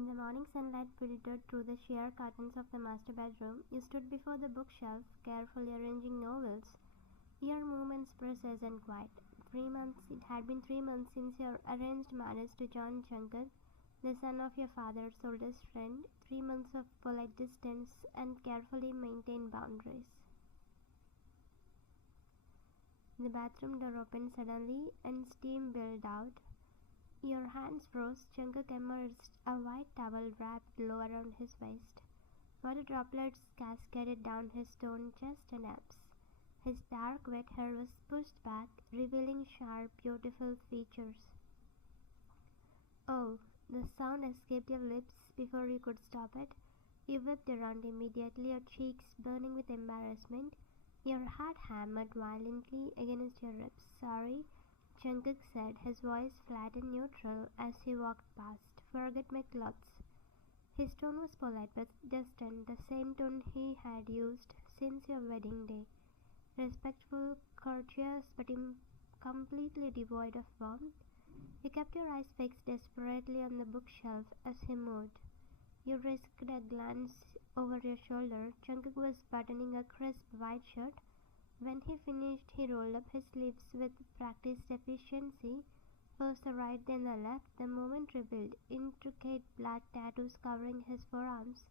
The morning sunlight filtered through the sheer curtains of the master bedroom. You stood before the bookshelf, carefully arranging novels, your movements precise and quiet. It had been 3 months since your arranged marriage to John Jungkook, the son of your father's oldest friend. 3 months of polite distance and carefully maintained boundaries. The bathroom door opened suddenly and steam billowed out. Your hands froze. Jungkook emerged, a white towel wrapped low around his waist. Water droplets cascaded down his torn chest and abs. His dark wet hair was pushed back, revealing sharp, beautiful features. "Oh!" The sound escaped your lips before you could stop it. You whipped around immediately, your cheeks burning with embarrassment. Your heart hammered violently against your ribs. "Sorry," Jungkook said, his voice flat and neutral as he walked past. "Forget my clothes." His tone was polite but distant, the same tone he had used since your wedding day. Respectful, courteous, but completely devoid of warmth. You kept your eyes fixed desperately on the bookshelf as he moved. You risked a glance over your shoulder. Jungkook was buttoning a crisp white shirt. When he finished, he rolled up his sleeves with practiced efficiency, first the right then the left. The movement revealed intricate black tattoos covering his forearms,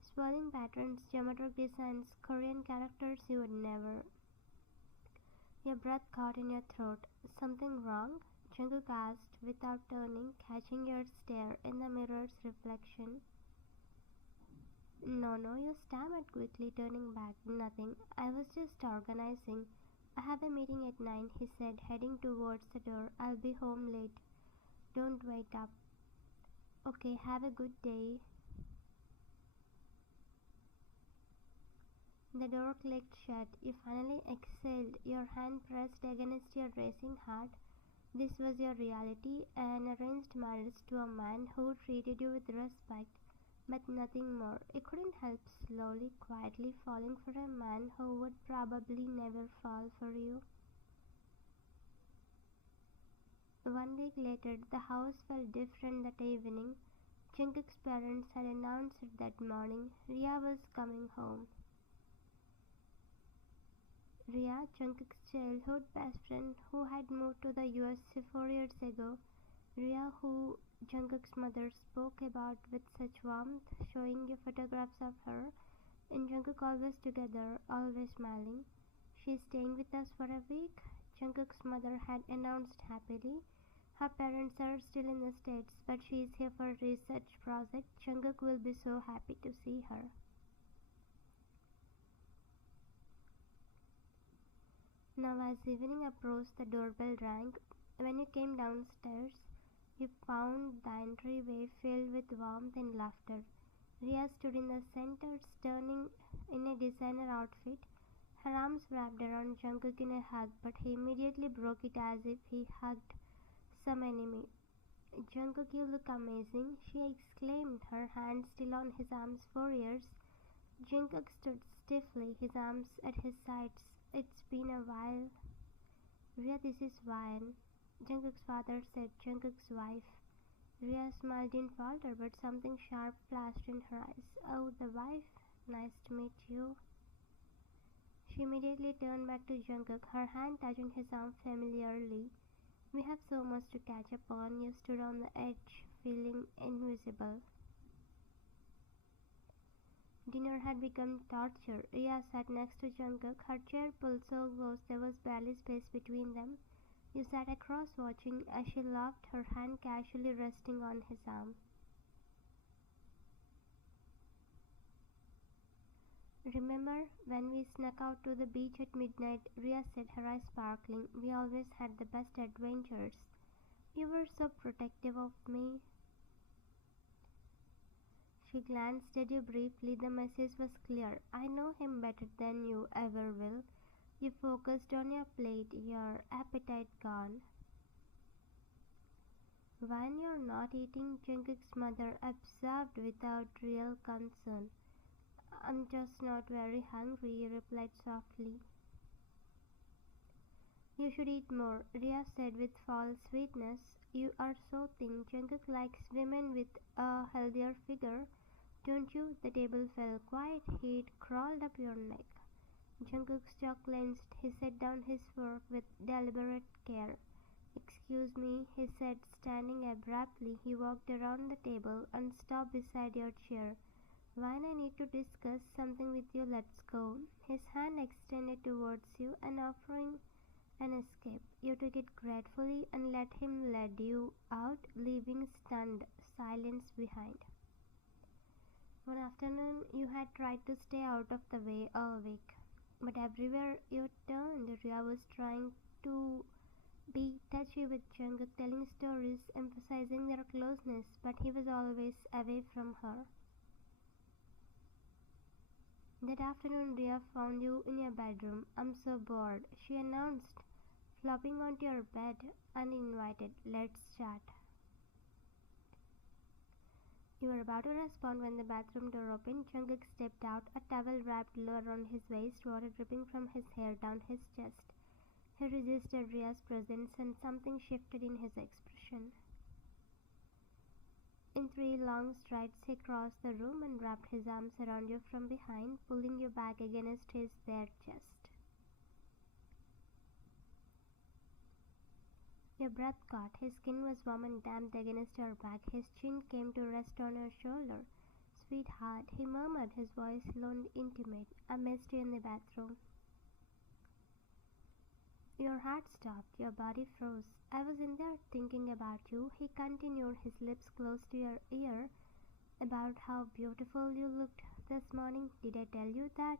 swirling patterns, geometric designs, Korean characters you would never. Your breath caught in your throat. "Something wrong?" Jungkook asked without turning, catching your stare in the mirror's reflection. No, you stammered quickly, turning back. "Nothing. I was just organizing." "I have a meeting at 9, he said, heading towards the door. "I'll be home late." "Don't wait up." "Okay, have a good day." The door clicked shut. You finally exhaled, your hand pressed against your racing heart. This was your reality, an arranged marriage to a man who treated you with respect, but nothing more. You couldn't help slowly, quietly falling for a man who would probably never fall for you. 1 week later, the house felt different that evening. Jungkook's parents had announced that morning Ria was coming home. Ria, Jungkook's childhood best friend who had moved to the US 4 years ago. Ria, who Jungkook's mother spoke about with such warmth, showing you photographs of her and Jungkook always together, always smiling. "She's staying with us for a week," Jungkook's mother had announced happily. "Her parents are still in the States, but she is here for a research project. Jungkook will be so happy to see her." Now as evening approached, the doorbell rang. When you came downstairs, you found the entryway filled with warmth and laughter. Ria stood in the center, stunning in a designer outfit, her arms wrapped around Jungkook in a hug, but he immediately broke it as if he hugged some enemy. "Jungkook, you look amazing," she exclaimed, her hand still on his arms for years. Jungkook stood stiffly, his arms at his sides. "It's been a while." "Ria, this is Ryan," Jungkook's father said, Jungkook's wife. Ria smiled in falter, but something sharp flashed in her eyes. "Oh, the wife? Nice to meet you." She immediately turned back to Jungkook, her hand touching his arm familiarly. "We have so much to catch up on." You stood on the edge, feeling invisible. Dinner had become torture. Ria sat next to Jungkook, her chair pulled so close there was barely space between them. You sat across watching as she laughed, her hand casually resting on his arm. "Remember when we snuck out to the beach at midnight?" Ria said, her eyes sparkling. "We always had the best adventures. You were so protective of me." She glanced at you briefly. The message was clear. "I know him better than you ever will." You focused on your plate, your appetite gone. "When you're not eating," Jungkook's mother observed without real concern. "I'm just not very hungry," you replied softly. You should eat more, Ria said with false sweetness. You are so thin. Jungkook likes women with a healthier figure. Don't you? The table fell quiet. Heat crawled up your neck. Jungkook's jaw clenched. He set down his fork with deliberate care. Excuse me, he said, standing abruptly. He walked around the table and stopped beside your chair. When I need to discuss something with you, let's go. His hand extended towards you and offering an escape. You took it gratefully and let him lead you out, leaving stunned silence behind. One afternoon, you had tried to stay out of the way all week, but everywhere you turned, Ria was trying to be touchy with Jungkook, telling stories, emphasizing their closeness, but he was always away from her. That afternoon, Ria found you in your bedroom. I'm so bored, she announced, flopping onto your bed, uninvited. Let's chat. You were about to respond when the bathroom door opened. Jungkook stepped out, a towel wrapped low around his waist, water dripping from his hair down his chest. He resisted Ria's presence and something shifted in his expression. In 3 long strides, he crossed the room and wrapped his arms around you from behind, pulling you back against his bare chest. Your breath caught. His skin was warm and damp against your back. His chin came to rest on your shoulder. Sweetheart, he murmured, his voice low and intimate. I missed you in the bathroom. Your heart stopped. Your body froze. I was in there thinking about you, he continued, his lips close to your ear. About how beautiful you looked this morning. Did I tell you that?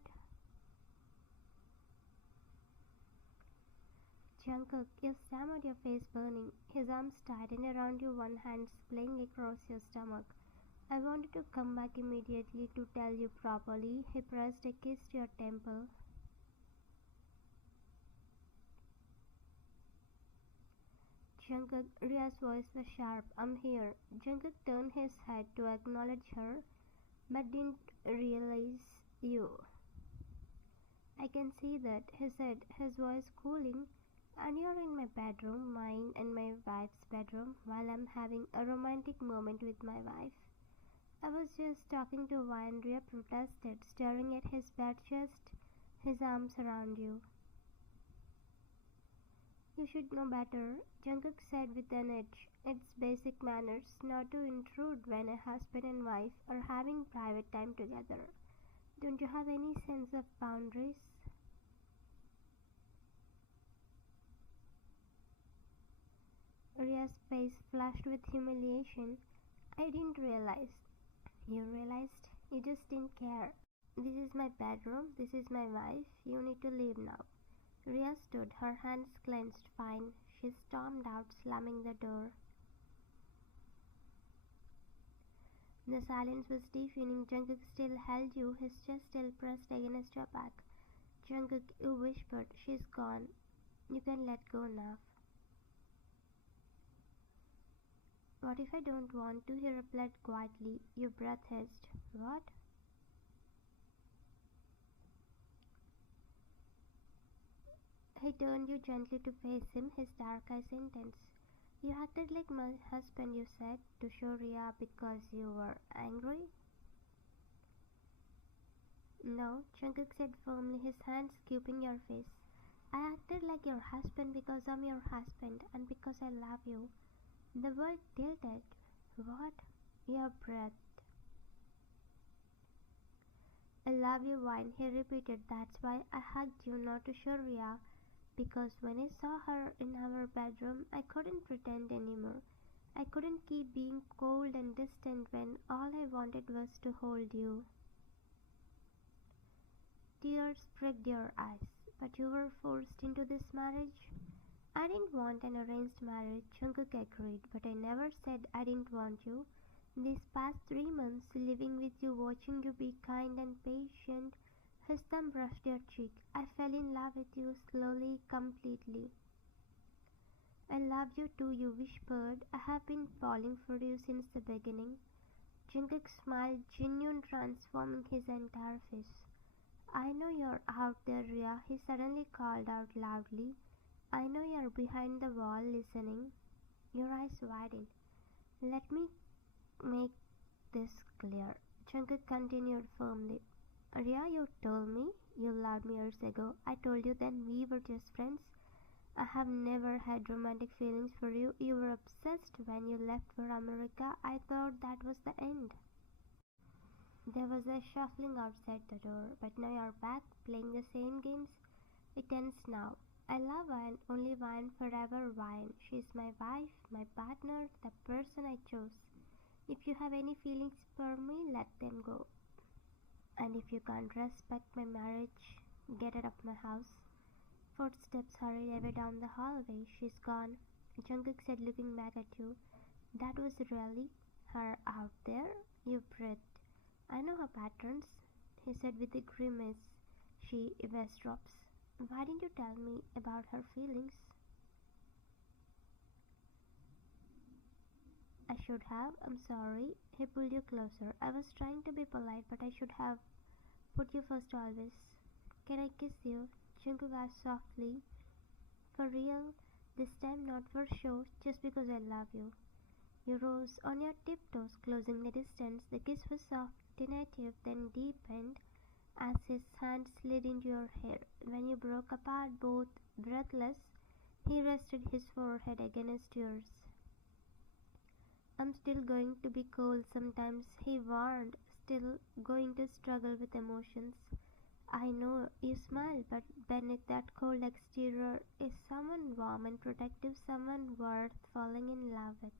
Jungkook, you stammered, your face burning. His arms tightened around you, one hand playing across your stomach. I wanted to come back immediately to tell you properly. He pressed a kiss to your temple. Jungkook, Ria's voice was sharp. I'm here. Jungkook turned his head to acknowledge her, but didn't realize you. I can see that, he said, his voice cooling. And you're in my bedroom, mine and my wife's bedroom, while I'm having a romantic moment with my wife. I was just talking to Wine, Ria protested, staring at his bare chest, his arms around you. You should know better, Jungkook said with an edge. It's basic manners not to intrude when a husband and wife are having private time together. Don't you have any sense of boundaries? Ria's face flushed with humiliation. I didn't realize. You realized? You just didn't care. This is my bedroom. This is my wife. You need to leave now. Ria stood, her hands clenched. Fine. She stormed out, slamming the door. The silence was deafening. Jungkook still held you, his chest still pressed against your back. Jungkook, you whispered, she's gone. You can let go now. What if I don't want to? He replied quietly. Your breath hissed. What? He turned you gently to face him, his dark eyes intense. You acted like my husband, you said, to show Ria because you were angry? No, Jungkook said firmly, his hands scooping your face. I acted like your husband because I'm your husband and because I love you. The world tilted. What? Your breath. I love you, Wine, he repeated. That's why I hugged you, not to show Ria. Because when I saw her in our bedroom, I couldn't pretend anymore. I couldn't keep being cold and distant when all I wanted was to hold you. Tears pricked your eyes. But you were forced into this marriage? I didn't want an arranged marriage, Jungkook agreed, but I never said I didn't want you. These past 3 months, living with you, watching you be kind and patient, his thumb brushed your cheek. I fell in love with you slowly, completely. I love you too, you whispered. I have been falling for you since the beginning. Jungkook smiled, genuine, transforming his entire face. I know you're out there, Ria, he suddenly called out loudly. I know you're behind the wall listening, your eyes widened. Let me make this clear. Jungkook continued firmly. Arya, you told me you loved me years ago. I told you then we were just friends. I have never had romantic feelings for you. You were obsessed when you left for America. I thought that was the end. There was a shuffling outside the door, but now you're back, playing the same games. It ends now. I love Wine, only Wine, forever Wine. She's my wife, my partner, the person I chose. If you have any feelings for me, let them go. And if you can't respect my marriage, get out of my house. Footsteps hurried away down the hallway. She's gone, Jungkook said, looking back at you. That was really her out there? You breathed. I know her patterns, he said with a grimace. She eavesdrops. Why didn't you tell me about her feelings? I should have. I'm sorry. He pulled you closer. I was trying to be polite, but I should have put you first always. Can I kiss you? Jungkook asked softly. For real? This time not for show, just because I love you. You rose on your tiptoes, closing the distance. The kiss was soft, tentative, then deepened as his hand slid into your hair. When you broke apart, both breathless, he rested his forehead against yours. I'm still going to be cold sometimes, he warned, still going to struggle with emotions. I know, you smiled, but beneath that cold exterior is someone warm and protective, someone worth falling in love with.